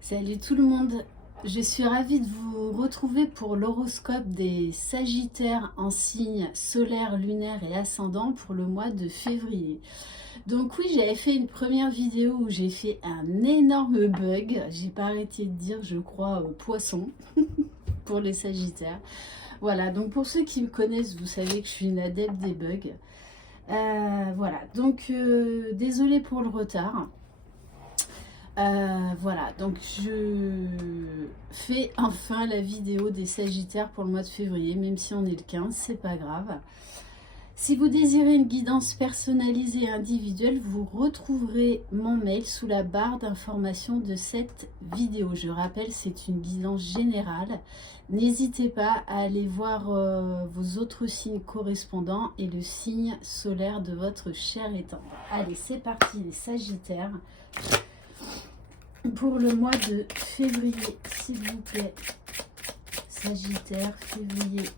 Salut tout le monde, je suis ravie de vous retrouver pour l'horoscope des Sagittaires en signe solaire, lunaire et ascendant pour le mois de février. Donc oui, j'avais fait une première vidéo où j'ai fait un énorme bug, j'ai pas arrêté de dire je crois poisson pour les Sagittaires. Voilà, donc pour ceux qui me connaissent, vous savez que je suis une adepte des bugs. Voilà, donc désolée pour le retard. Voilà, donc je fais enfin la vidéo des Sagittaires pour le mois de février, même si on est le 15, c'est pas grave. Si vous désirez une guidance personnalisée et individuelle, vous retrouverez mon mail sous la barre d'information de cette vidéo. Je rappelle, c'est une guidance générale. N'hésitez pas à aller voir vos autres signes correspondants et le signe solaire de votre cher et tendre. Allez, c'est parti les Sagittaires. Pour le mois de février, s'il vous plaît. Sagittaire, février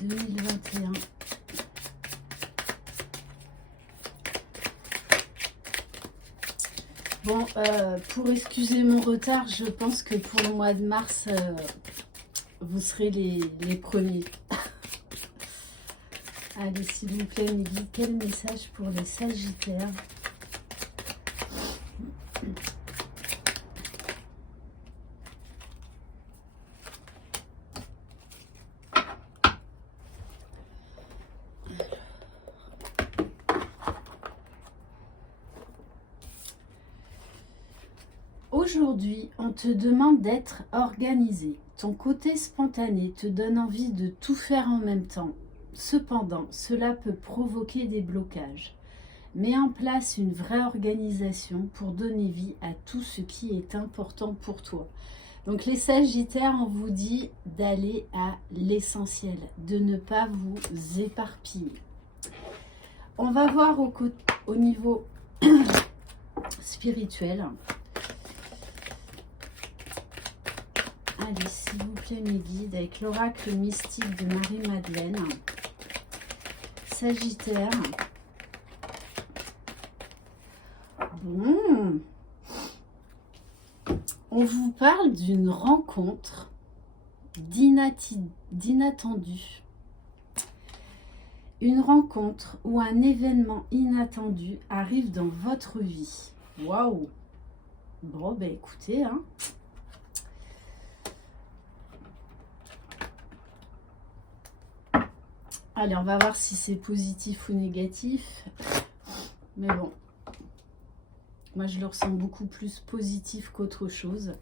2021. Bon, pour excuser mon retard, je pense que pour le mois de mars, vous serez les premiers. Allez, s'il vous plaît, mes guides, quel message pour les Sagittaires ? Aujourd'hui, on te demande d'être organisé. Ton côté spontané te donne envie de tout faire en même temps. Cependant, cela peut provoquer des blocages. Mets en place une vraie organisation pour donner vie à tout ce qui est important pour toi. Donc les Sagittaires, on vous dit d'aller à l'essentiel, de ne pas vous éparpiller. On va voir au niveau spirituel. Allez, s'il vous plaît, mes guides, avec l'oracle mystique de Marie-Madeleine. Sagittaire. Bon. On vous parle d'une rencontre d'inattendu. Une rencontre ou un événement inattendu arrive dans votre vie. Waouh! Bon, ben écoutez, hein. Allez, on va voir si c'est positif ou négatif. Mais bon, moi je le ressens beaucoup plus positif qu'autre chose.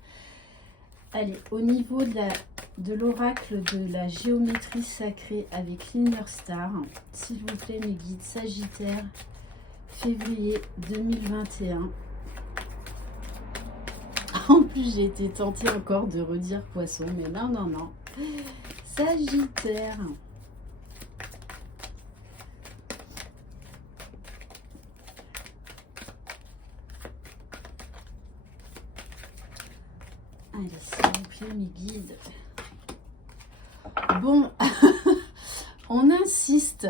Allez, au niveau de l'oracle de la géométrie sacrée avec l'Inner Star, s'il vous plaît mes guides Sagittaire, février 2021. En plus, j'ai été tentée encore de redire poisson, mais non, non, non. Sagittaire. Allez, s'il vous plaît, mes guides. Bon, on insiste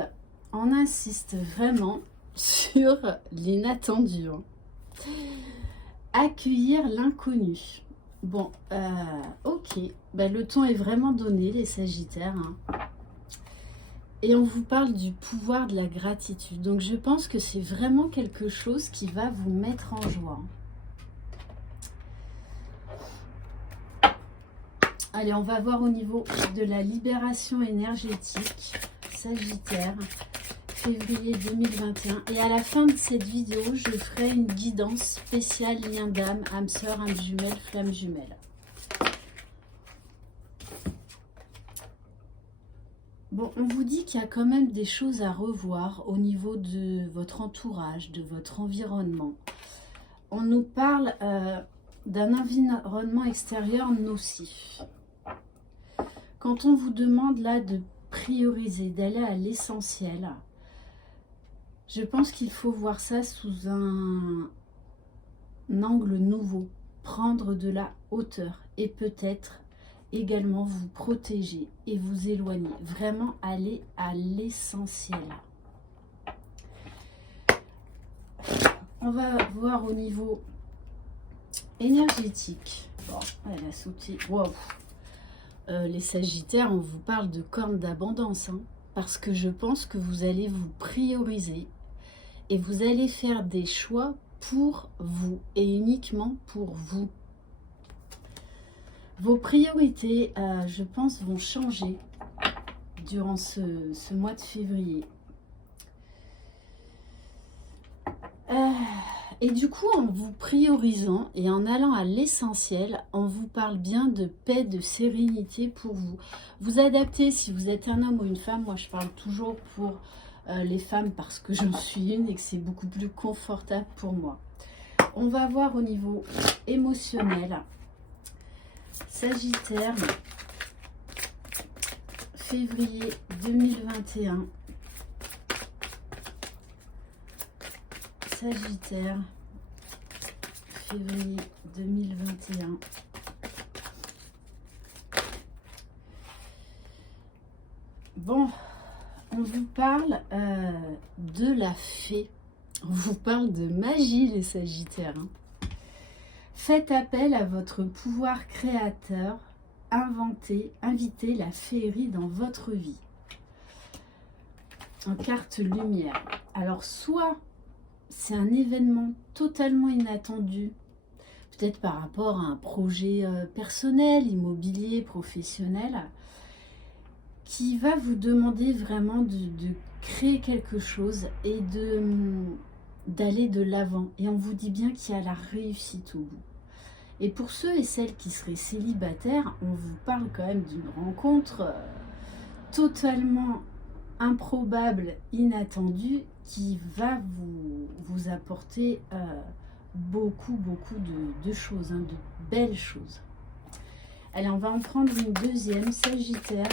vraiment sur l'inattendu. Hein. Accueillir l'inconnu. Bon, ok. Ben, le ton est vraiment donné, les Sagittaires. Hein. Et on vous parle du pouvoir de la gratitude. Donc, je pense que c'est vraiment quelque chose qui va vous mettre en joie. Allez, on va voir au niveau de la libération énergétique. Sagittaire, février 2021. Et à la fin de cette vidéo, je ferai une guidance spéciale lien d'âme, âme sœur, âme jumelle, flamme jumelle. Bon, on vous dit qu'il y a quand même des choses à revoir au niveau de votre entourage, de votre environnement. On nous parle d'un environnement extérieur nocif. Quand on vous demande là de prioriser, d'aller à l'essentiel, je pense qu'il faut voir ça sous un angle nouveau, prendre de la hauteur et peut-être également vous protéger et vous éloigner, vraiment aller à l'essentiel. On va voir au niveau énergétique. Bon, elle a sauté. Wow. Les Sagittaires, on vous parle de cornes d'abondance, hein, parce que je pense que vous allez vous prioriser et vous allez faire des choix pour vous et uniquement pour vous. Vos priorités, je pense, vont changer durant ce mois de février. Et du coup, en vous priorisant et en allant à l'essentiel, on vous parle bien de paix, de sérénité pour vous. Vous adaptez si vous êtes un homme ou une femme. Moi, je parle toujours pour les femmes parce que j'en suis une et que c'est beaucoup plus confortable pour moi. On va voir au niveau émotionnel. Sagittaire, février 2021. Sagittaire, février 2021. Bon, on vous parle de la fée. On vous parle de magie, les Sagittaires, hein. Faites appel à votre pouvoir créateur. Invitez la féerie dans votre vie. En carte lumière. Alors, soit c'est un événement totalement inattendu, peut-être par rapport à un projet personnel, immobilier, professionnel, qui va vous demander vraiment de créer quelque chose et d'aller de l'avant. Et on vous dit bien qu'il y a la réussite au bout. Et pour ceux et celles qui seraient célibataires, on vous parle quand même d'une rencontre totalement improbable, inattendue, qui va vous apporter beaucoup de choses, hein, de belles choses. Allez, on va en prendre une deuxième. Sagittaire,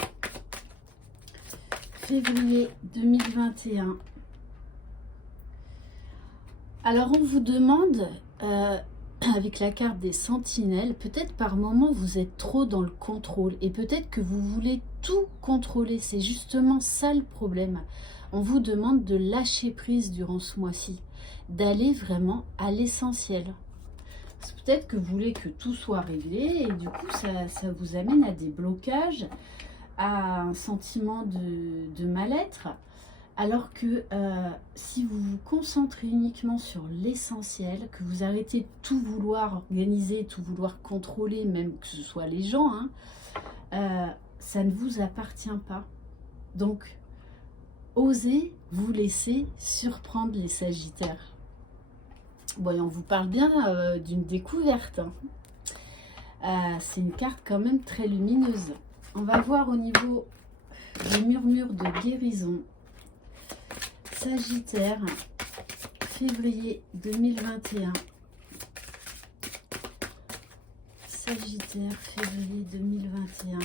février 2021. Alors, on vous demande, avec la carte des sentinelles, peut-être par moment vous êtes trop dans le contrôle et peut-être que vous voulez tout contrôler. C'est justement ça le problème. On vous demande de lâcher prise durant ce mois-ci, d'aller vraiment à l'essentiel. Peut-être que vous voulez que tout soit réglé et du coup ça vous amène à des blocages, à un sentiment de mal-être. Alors que si vous vous concentrez uniquement sur l'essentiel, que vous arrêtez de tout vouloir organiser, tout vouloir contrôler, même que ce soit les gens, hein, ça ne vous appartient pas. Donc, osez vous laisser surprendre, les Sagittaires. Bon, on vous parle bien d'une découverte, hein. C'est une carte quand même très lumineuse. On va voir au niveau des murmures de guérison. Sagittaire, février 2021. Sagittaire, février 2021.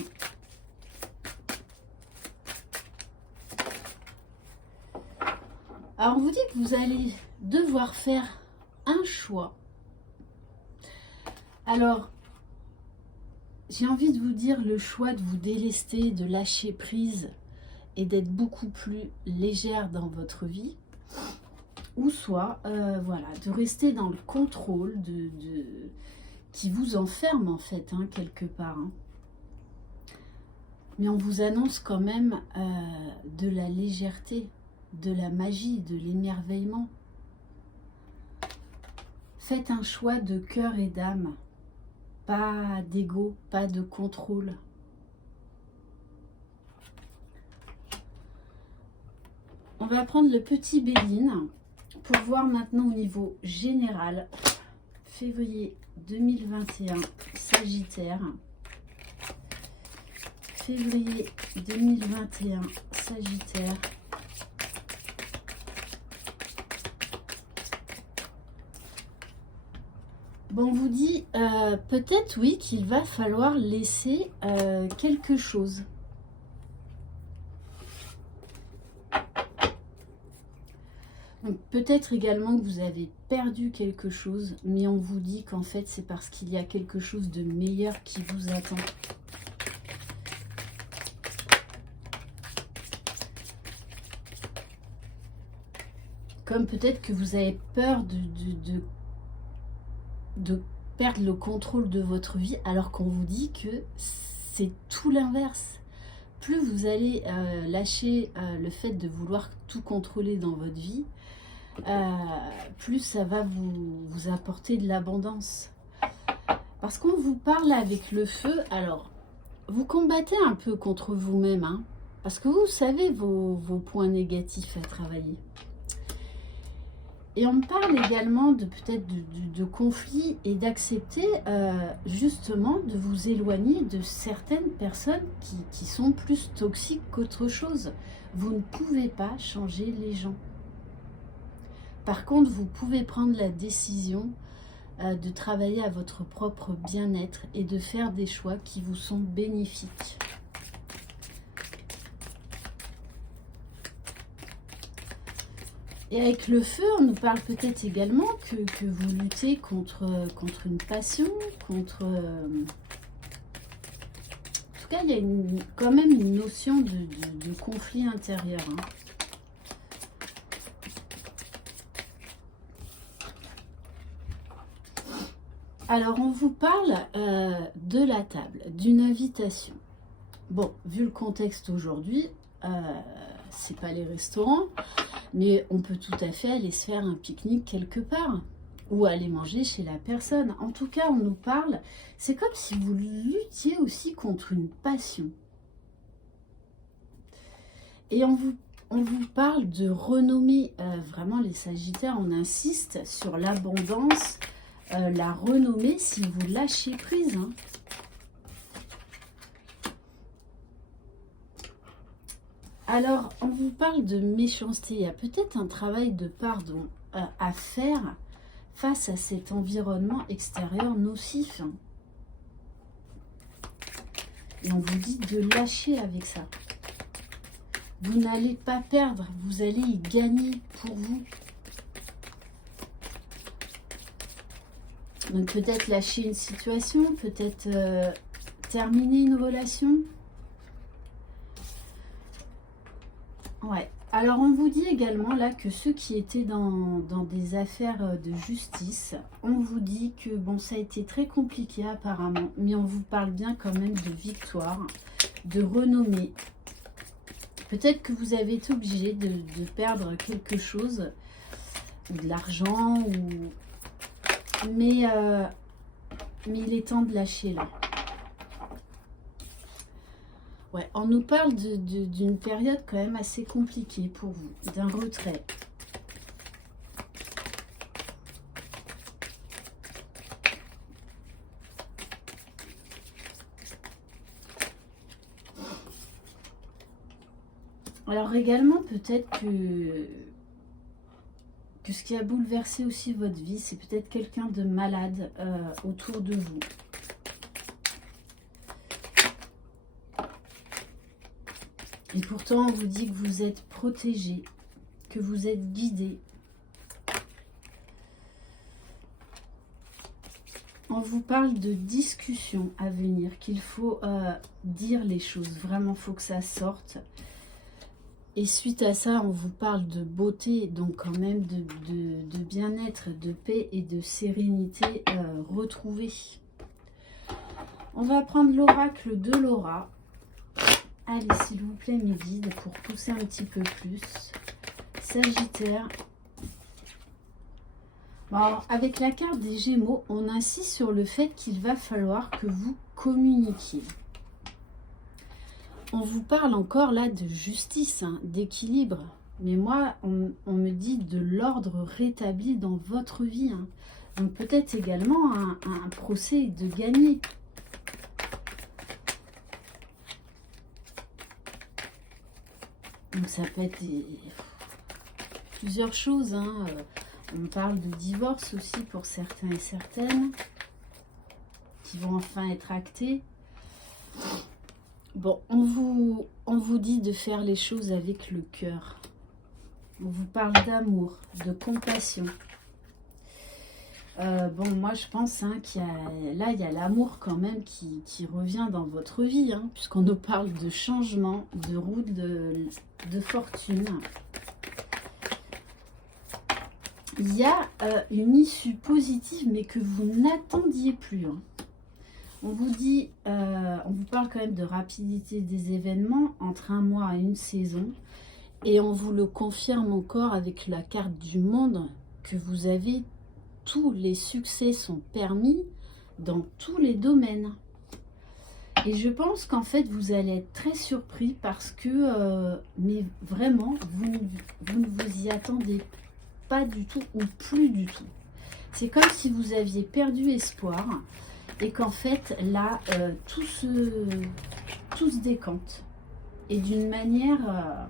Alors, on vous dit que vous allez devoir faire un choix. Alors, j'ai envie de vous dire le choix de vous délester, de lâcher prise et d'être beaucoup plus légère dans votre vie, ou soit voilà, de rester dans le contrôle qui vous enferme en fait, hein, quelque part, hein. Mais on vous annonce quand même de la légèreté, de la magie, de l'émerveillement. Faites un choix de cœur et d'âme, pas d'ego, pas de contrôle. On va prendre le petit Béline pour voir maintenant au niveau général. Février 2021, Sagittaire. Février 2021, Sagittaire. Bon, on vous dit peut-être oui qu'il va falloir laisser quelque chose. Peut-être également que vous avez perdu quelque chose, mais on vous dit qu'en fait c'est parce qu'il y a quelque chose de meilleur qui vous attend. Comme peut-être que vous avez peur de perdre le contrôle de votre vie, alors qu'on vous dit que c'est tout l'inverse. Plus vous allez lâcher le fait de vouloir tout contrôler dans votre vie, plus ça va vous apporter de l'abondance. Parce qu'on vous parle avec le feu, alors vous combattez un peu contre vous-même, hein, parce que vous savez vos points négatifs à travailler. Et on me parle également de peut-être de conflits et d'accepter justement de vous éloigner de certaines personnes qui sont plus toxiques qu'autre chose. Vous ne pouvez pas changer les gens. Par contre, vous pouvez prendre la décision de travailler à votre propre bien-être et de faire des choix qui vous sont bénéfiques. Et avec le feu, on nous parle peut-être également que vous luttez contre une passion, contre... En tout cas, il y a quand même une notion de conflit intérieur. Hein. Alors, on vous parle de la table, d'une invitation. Bon, vu le contexte aujourd'hui, c'est pas les restaurants, mais on peut tout à fait aller se faire un pique-nique quelque part ou aller manger chez la personne. En tout cas, on nous parle, c'est comme si vous luttiez aussi contre une passion. Et on vous parle de renommer, vraiment les Sagittaires, on insiste sur l'abondance, la renommée si vous lâchez prise. Hein. Alors, on vous parle de méchanceté. Il y a peut-être un travail de pardon à faire face à cet environnement extérieur nocif. Hein. Et on vous dit de lâcher avec ça. Vous n'allez pas perdre, vous allez y gagner pour vous. Donc peut-être lâcher une situation, peut-être terminer une relation. Ouais. Alors on vous dit également là que ceux qui étaient dans des affaires de justice, on vous dit que bon, ça a été très compliqué apparemment, mais on vous parle bien quand même de victoire, de renommée. Peut-être que vous avez été obligé de perdre quelque chose, ou de l'argent, mais il est temps de lâcher là. Ouais, on nous parle d'une période quand même assez compliquée pour vous, d'un retrait. Alors également, peut-être que ce qui a bouleversé aussi votre vie, c'est peut-être quelqu'un de malade autour de vous. Et pourtant, on vous dit que vous êtes protégé, que vous êtes guidé. On vous parle de discussions à venir, qu'il faut dire les choses. Vraiment, il faut que ça sorte. Et suite à ça, on vous parle de beauté, donc quand même de bien-être, de paix et de sérénité retrouvée. On va prendre l'oracle de Laura. Allez, s'il vous plaît, mes guides, pour pousser un petit peu plus. Sagittaire. Bon, alors, avec la carte des Gémeaux, on insiste sur le fait qu'il va falloir que vous communiquiez. On vous parle encore là de justice, hein, d'équilibre. Mais moi, on me dit de l'ordre rétabli dans votre vie. Hein. Donc peut-être également un procès de gagner. Donc ça peut être plusieurs choses. Hein. On parle de divorce aussi pour certains et certaines qui vont enfin être actés. Bon, on vous dit de faire les choses avec le cœur. On vous parle d'amour, de compassion. Bon, moi je pense hein, qu'il y a l'amour quand même qui revient dans votre vie, hein, puisqu'on nous parle de changement, de route de fortune. il y a une issue positive, mais que vous n'attendiez plus. Hein. On vous dit, on vous parle quand même de rapidité des événements entre un mois et une saison. Et on vous le confirme encore avec la carte du monde que vous avez tous les succès sont permis dans tous les domaines. Et je pense qu'en fait, vous allez être très surpris parce que, mais vraiment, vous ne vous y attendez pas du tout ou plus du tout. C'est comme si vous aviez perdu espoir et qu'en fait, là, tout se décante. Et d'une manière...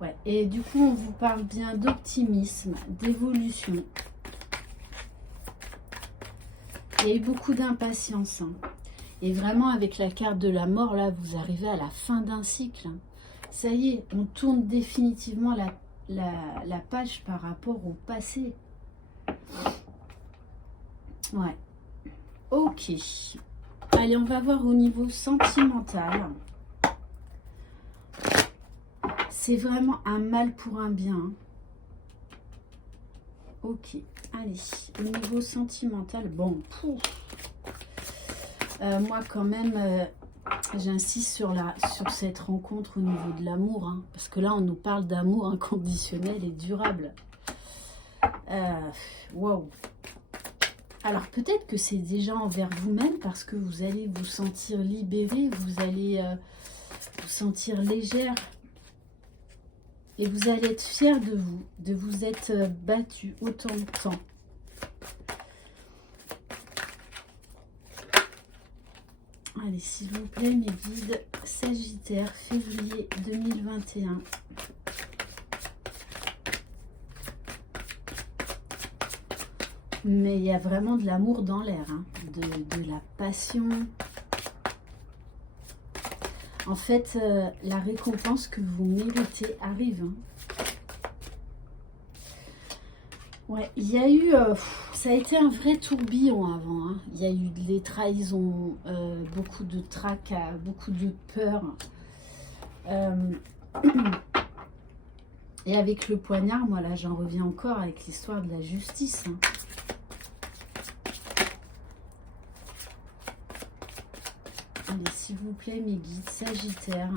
ouais. Et du coup, on vous parle bien d'optimisme, d'évolution. Il y a eu beaucoup d'impatience. Hein. Et vraiment, avec la carte de la mort, là, vous arrivez à la fin d'un cycle. Hein. Ça y est, on tourne définitivement la page par rapport au passé. Ouais. Ok. Allez, on va voir au niveau sentimental. C'est vraiment un mal pour un bien. Hein. Ok. Allez, au niveau sentimental, bon, moi quand même, j'insiste sur cette rencontre au niveau de l'amour, hein, parce que là, on nous parle d'amour inconditionnel et durable. Waouh. Alors, peut-être que c'est déjà envers vous-même, parce que vous allez vous sentir libéré, vous allez vous sentir légère, et vous allez être fier de vous être battu autant de temps. Allez, s'il vous plaît, mes guides, Sagittaire, février 2021. Mais il y a vraiment de l'amour dans l'air, hein, de la passion. En fait, la récompense que vous méritez arrive. Hein. Ouais, il y a eu... ça a été un vrai tourbillon avant. Hein. Il y a eu des trahisons, beaucoup de tracas, beaucoup de peur. Et avec le poignard, moi là, j'en reviens encore avec l'histoire de la justice. Hein. Allez, s'il vous plaît, mes guides Sagittaires.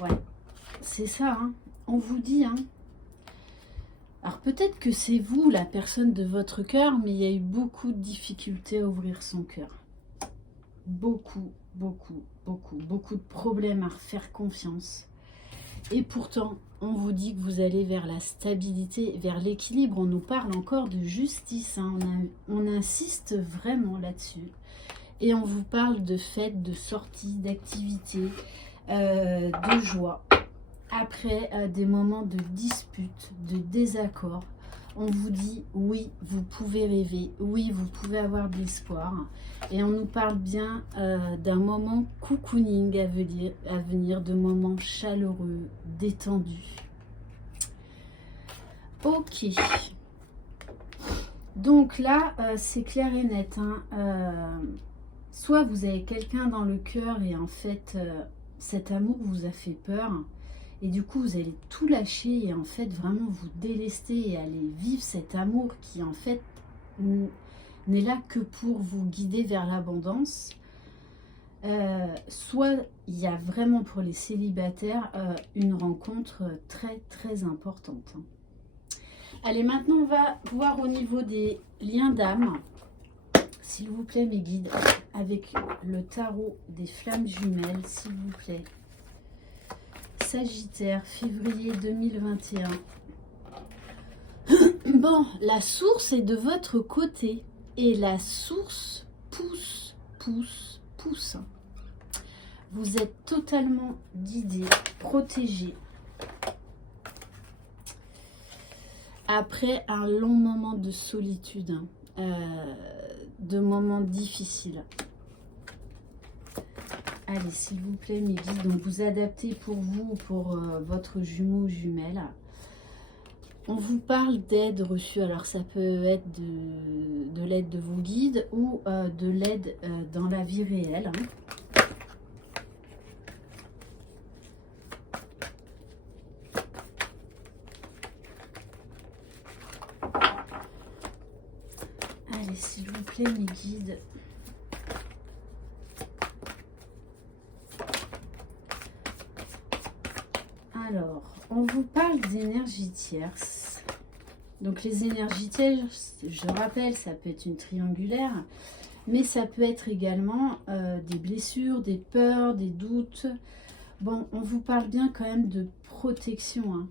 Ouais, c'est ça, hein. On vous dit, hein. Alors peut-être que c'est vous, la personne de votre cœur, mais il y a eu beaucoup de difficultés à ouvrir son cœur. Beaucoup de problèmes à faire confiance. Et pourtant, on vous dit que vous allez vers la stabilité, vers l'équilibre. On nous parle encore de justice, hein. On insiste vraiment là-dessus. Et on vous parle de fêtes, de sorties, d'activités, de joie. Après des moments de dispute, de désaccord, on vous dit oui, vous pouvez rêver, oui, vous pouvez avoir de l'espoir. Et on nous parle bien d'un moment cocooning à venir, de moments chaleureux, détendus. Ok. Donc là, c'est clair et net. Hein. Soit vous avez quelqu'un dans le cœur et en fait, cet amour vous a fait peur. Et du coup, vous allez tout lâcher et en fait, vraiment vous délester et aller vivre cet amour qui, en fait, n'est là que pour vous guider vers l'abondance. Soit il y a vraiment pour les célibataires une rencontre très importante. Allez, maintenant, on va voir au niveau des liens d'âme. S'il vous plaît, mes guides, avec le tarot des flammes jumelles, s'il vous plaît. Sagittaire, février 2021. Bon, la source est de votre côté et la source pousse. Vous êtes totalement guidé, protégé. Après un long moment de solitude, de moments difficiles. Allez, s'il vous plaît, mes guides, donc vous adaptez pour vous ou pour votre jumeau ou jumelle. On vous parle d'aide reçue, alors ça peut être de l'aide de vos guides ou de l'aide dans la vie réelle. Hein. Allez, s'il vous plaît, mes guides. Alors, on vous parle d'énergie tierce. Donc les énergies tierces, je rappelle, ça peut être une triangulaire, mais ça peut être également des blessures, des peurs, des doutes. Bon, on vous parle bien quand même de protection hein,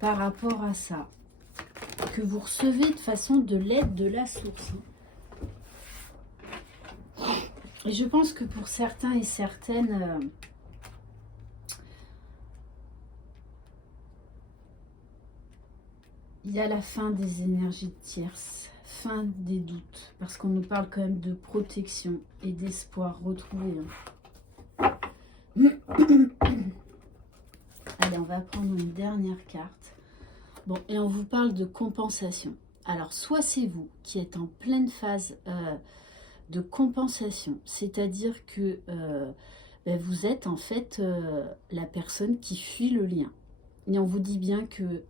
par rapport à ça, que vous recevez de façon de l'aide de la source. Et je pense que pour certains et certaines, il y a la fin des énergies tierces, fin des doutes, parce qu'on nous parle quand même de protection et d'espoir retrouvé. Allez, on va prendre une dernière carte. Bon, et on vous parle de compensation. Alors, soit c'est vous qui êtes en pleine phase de compensation, c'est-à-dire que vous êtes en fait la personne qui fuit le lien. Et on vous dit bien que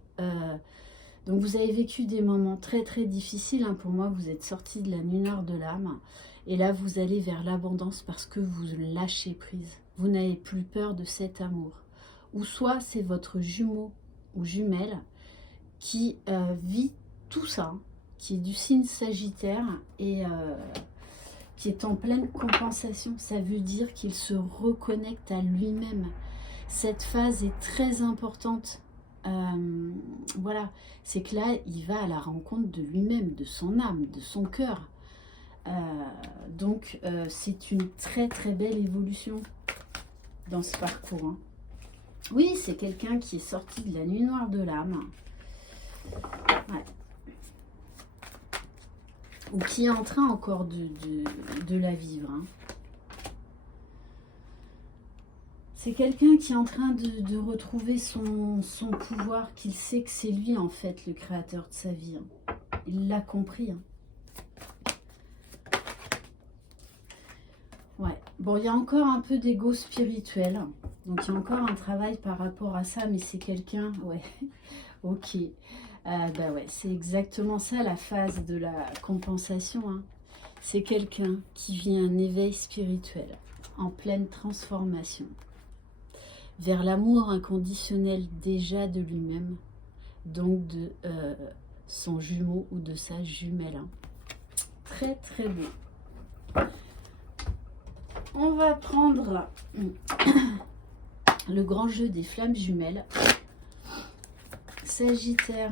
donc vous avez vécu des moments très très difficiles. Hein, pour moi, vous êtes sorti de la nuit noire de l'âme. Et là, vous allez vers l'abondance parce que vous lâchez prise. Vous n'avez plus peur de cet amour. Ou soit c'est votre jumeau ou jumelle qui vit tout ça, qui est du signe Sagittaire et qui est en pleine compensation. Ça veut dire qu'il se reconnecte à lui-même. Cette phase est très importante. Voilà, c'est que là, il va à la rencontre de lui-même, de son âme, de son cœur. Donc, c'est une très très belle évolution dans ce parcours. Hein. Oui, c'est quelqu'un qui est sorti de la nuit noire de l'âme. Ouais. Ou qui est en train encore de la vivre. Hein. C'est quelqu'un qui est en train de retrouver son pouvoir, qu'il sait que c'est lui en fait le créateur de sa vie. Hein. Il l'a compris. Hein. Ouais. Bon, il y a encore un peu d'ego spirituel. Donc il y a encore un travail par rapport à ça, mais c'est quelqu'un... Ouais, ok. Bah ouais, c'est exactement ça la phase de la compensation. Hein. C'est quelqu'un qui vit un éveil spirituel en pleine transformation vers l'amour inconditionnel déjà de lui-même, donc de son jumeau ou de sa jumelle. Hein. Très très beau. On va prendre le grand jeu des flammes jumelles. Sagittaire,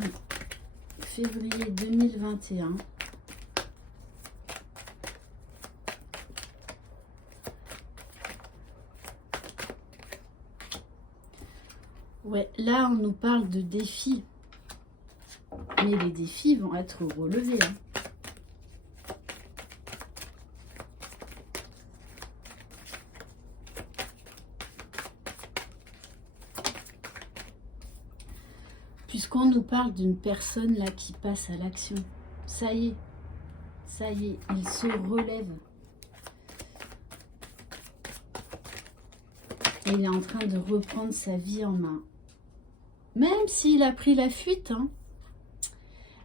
février 2021. Ouais, là on nous parle de défis. Mais les défis vont être relevés. Hein. Puisqu'on nous parle d'une personne là qui passe à l'action. Ça y est, il se relève. Et il est en train de reprendre sa vie en main. Même s'il a pris la fuite, hein,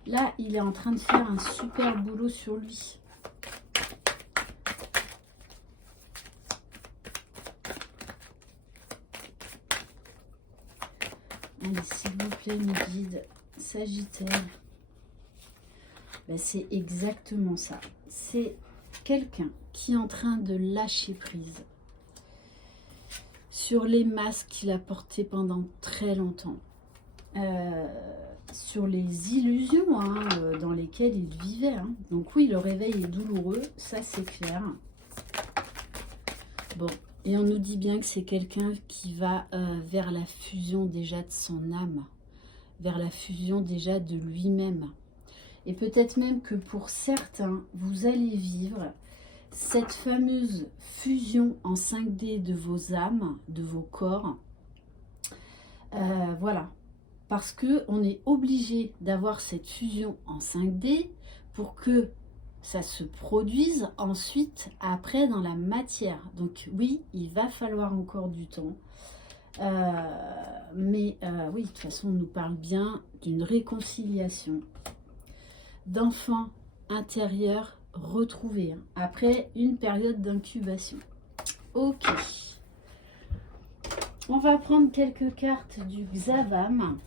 là, il est en train de faire un super boulot sur lui. Allez, s'il vous plaît, mes guides, Sagittaire. Ben, c'est exactement ça. C'est quelqu'un qui est en train de lâcher prise sur les masques qu'il a portés pendant très longtemps. Sur les illusions hein, dans lesquelles il vivait. Hein. Donc oui, le réveil est douloureux, ça c'est clair. Bon, et on nous dit bien que c'est quelqu'un qui va vers la fusion déjà de son âme, vers la fusion déjà de lui-même. Et peut-être même que pour certains, vous allez vivre cette fameuse fusion en 5D de vos âmes, de vos corps, Voilà. Parce qu'on est obligé d'avoir cette fusion en 5D pour que ça se produise ensuite, après, dans la matière. Donc oui, il va falloir encore du temps. Mais oui, de toute façon, on nous parle bien d'une réconciliation, d'enfants intérieurs retrouvés, hein, après une période d'incubation. Ok. On va prendre quelques cartes du Xavam.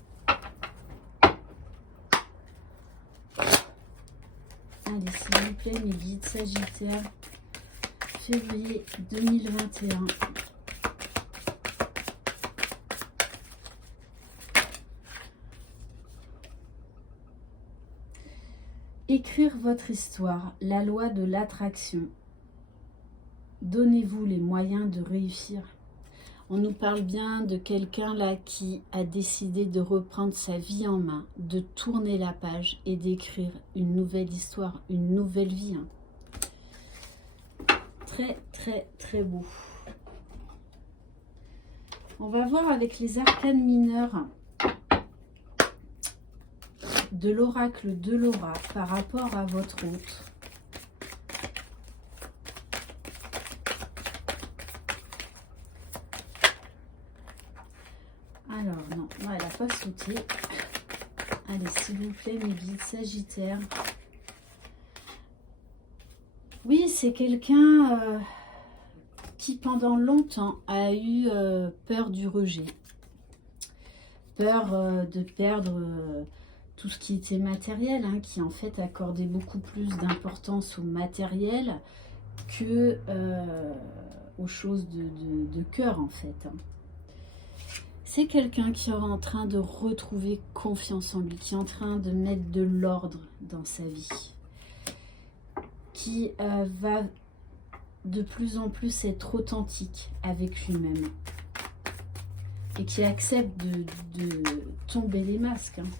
Allez, s'il vous plaît, mes guides Sagittaire, février 2021. Écrire votre histoire, la loi de l'attraction. Donnez-vous les moyens de réussir. On nous parle bien de quelqu'un là qui a décidé de reprendre sa vie en main, de tourner la page et d'écrire une nouvelle histoire, une nouvelle vie. Très, très, très beau. On va voir avec les arcanes mineurs de l'oracle de Laura par rapport à votre hôte. Alors, non, elle n'a pas sauté. Allez, s'il vous plaît, mes guides Sagittaire. Oui, c'est quelqu'un qui, pendant longtemps, a eu peur du rejet. Peur de perdre tout ce qui était matériel, hein, qui, en fait, accordait beaucoup plus d'importance au matériel que aux choses de cœur, en fait. C'est quelqu'un qui est en train de retrouver confiance en lui, qui est en train de mettre de l'ordre dans sa vie, qui va de plus en plus être authentique avec lui-même et qui accepte de tomber les masques, hein,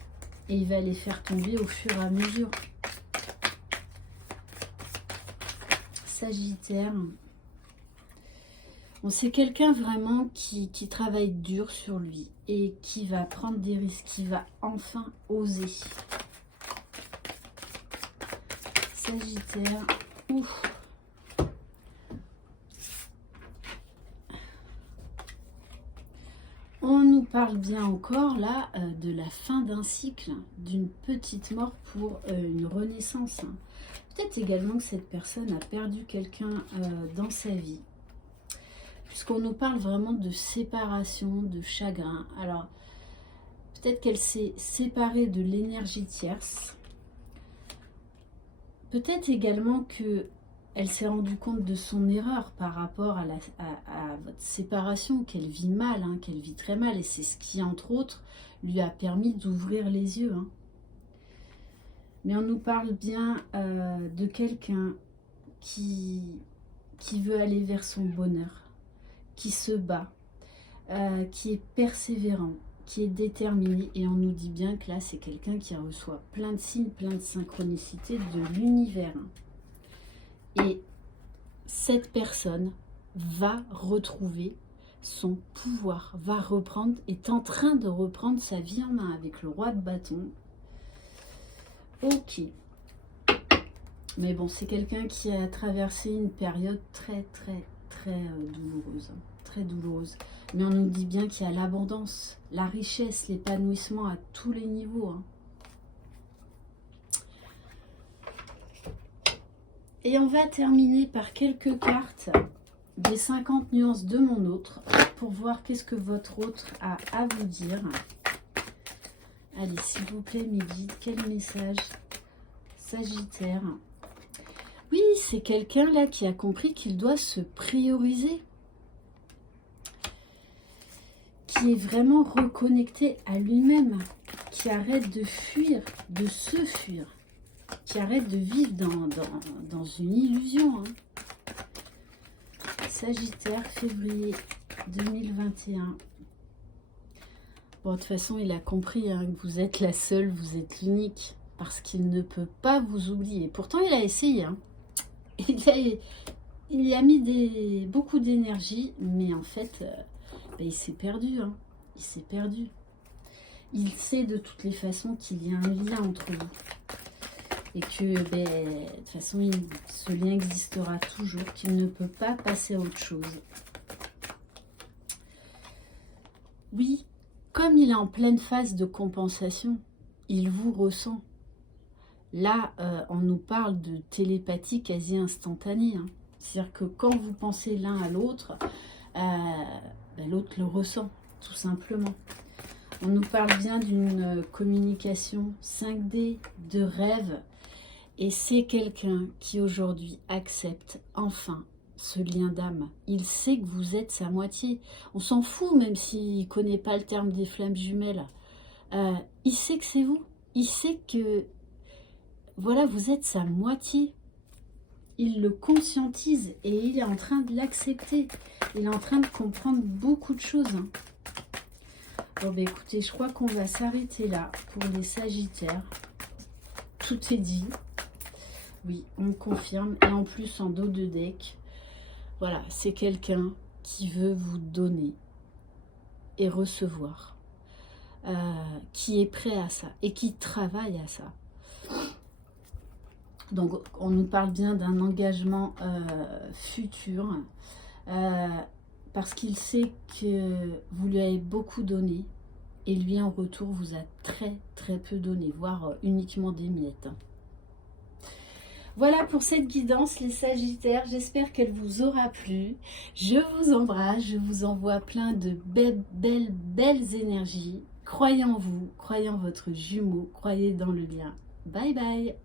et il va les faire tomber au fur et à mesure. Sagittaire. Bon, c'est quelqu'un vraiment qui travaille dur sur lui et qui va prendre des risques, qui va enfin oser. Sagittaire. Ouf. On nous parle bien encore là de la fin d'un cycle, d'une petite mort pour une renaissance. Peut-être également que cette personne a perdu quelqu'un dans sa vie. Puisqu'on nous parle vraiment de séparation, de chagrin. Alors, peut-être qu'elle s'est séparée de l'énergie tierce. Peut-être également qu'elle s'est rendue compte de son erreur par rapport à votre séparation, qu'elle vit mal, hein, qu'elle vit très mal. Et c'est ce qui, entre autres, lui a permis d'ouvrir les yeux. Hein. Mais on nous parle bien de quelqu'un qui veut aller vers son bonheur, qui se bat, qui est persévérant, qui est déterminé. Et on nous dit bien que là, c'est quelqu'un qui reçoit plein de signes, plein de synchronicités de l'univers. Et cette personne va retrouver son pouvoir, est en train de reprendre sa vie en main avec le roi de bâton. Ok. Mais bon, c'est quelqu'un qui a traversé une période très, très, très douloureuse. Très douloureuse. Mais on nous dit bien qu'il y a l'abondance, la richesse, l'épanouissement à tous les niveaux. Hein. Et on va terminer par quelques cartes des 50 nuances de mon autre pour voir qu'est-ce que votre autre a à vous dire. Allez, s'il vous plaît, mes guides, quel message? Sagittaire. Oui, c'est quelqu'un là qui a compris qu'il doit se prioriser, qui est vraiment reconnecté à lui-même, qui arrête de fuir, de se fuir, qui arrête de vivre dans une illusion. Hein. Sagittaire, février 2021. Bon, de toute façon, il a compris hein, que vous êtes la seule, vous êtes l'unique, parce qu'il ne peut pas vous oublier. Pourtant, il a essayé. Hein. Il y a mis beaucoup d'énergie, mais en fait, il s'est perdu. Hein. il s'est perdu. Il sait de toutes les façons qu'il y a un lien entre vous. Et que, de toute façon, ce lien existera toujours, qu'il ne peut pas passer à autre chose. Oui, comme il est en pleine phase de compensation, il vous ressent. Là, on nous parle de télépathie quasi instantanée. Hein. C'est-à-dire que quand vous pensez l'un à l'autre, l'autre le ressent, tout simplement. On nous parle bien d'une communication 5D, de rêve. Et c'est quelqu'un qui aujourd'hui accepte enfin ce lien d'âme. Il sait que vous êtes sa moitié. On s'en fout même s'il ne connaît pas le terme des flammes jumelles. Il sait que c'est vous. Il sait que voilà, vous êtes sa moitié. Il le conscientise et il est en train de l'accepter. Il est en train de comprendre beaucoup de choses. Hein. Bon, ben écoutez, je crois qu'on va s'arrêter là pour les Sagittaires. Tout est dit. Oui, on confirme. Et en plus, en dos de deck, voilà, c'est quelqu'un qui veut vous donner et recevoir. Qui est prêt à ça et qui travaille à ça. Donc, on nous parle bien d'un engagement futur. Parce qu'il sait que vous lui avez beaucoup donné. Et lui, en retour, vous a très, très peu donné. Voire uniquement des miettes. Voilà pour cette guidance, les Sagittaires. J'espère qu'elle vous aura plu. Je vous embrasse. Je vous envoie plein de belles énergies. Croyez en vous. Croyez en votre jumeau. Croyez dans le lien. Bye bye.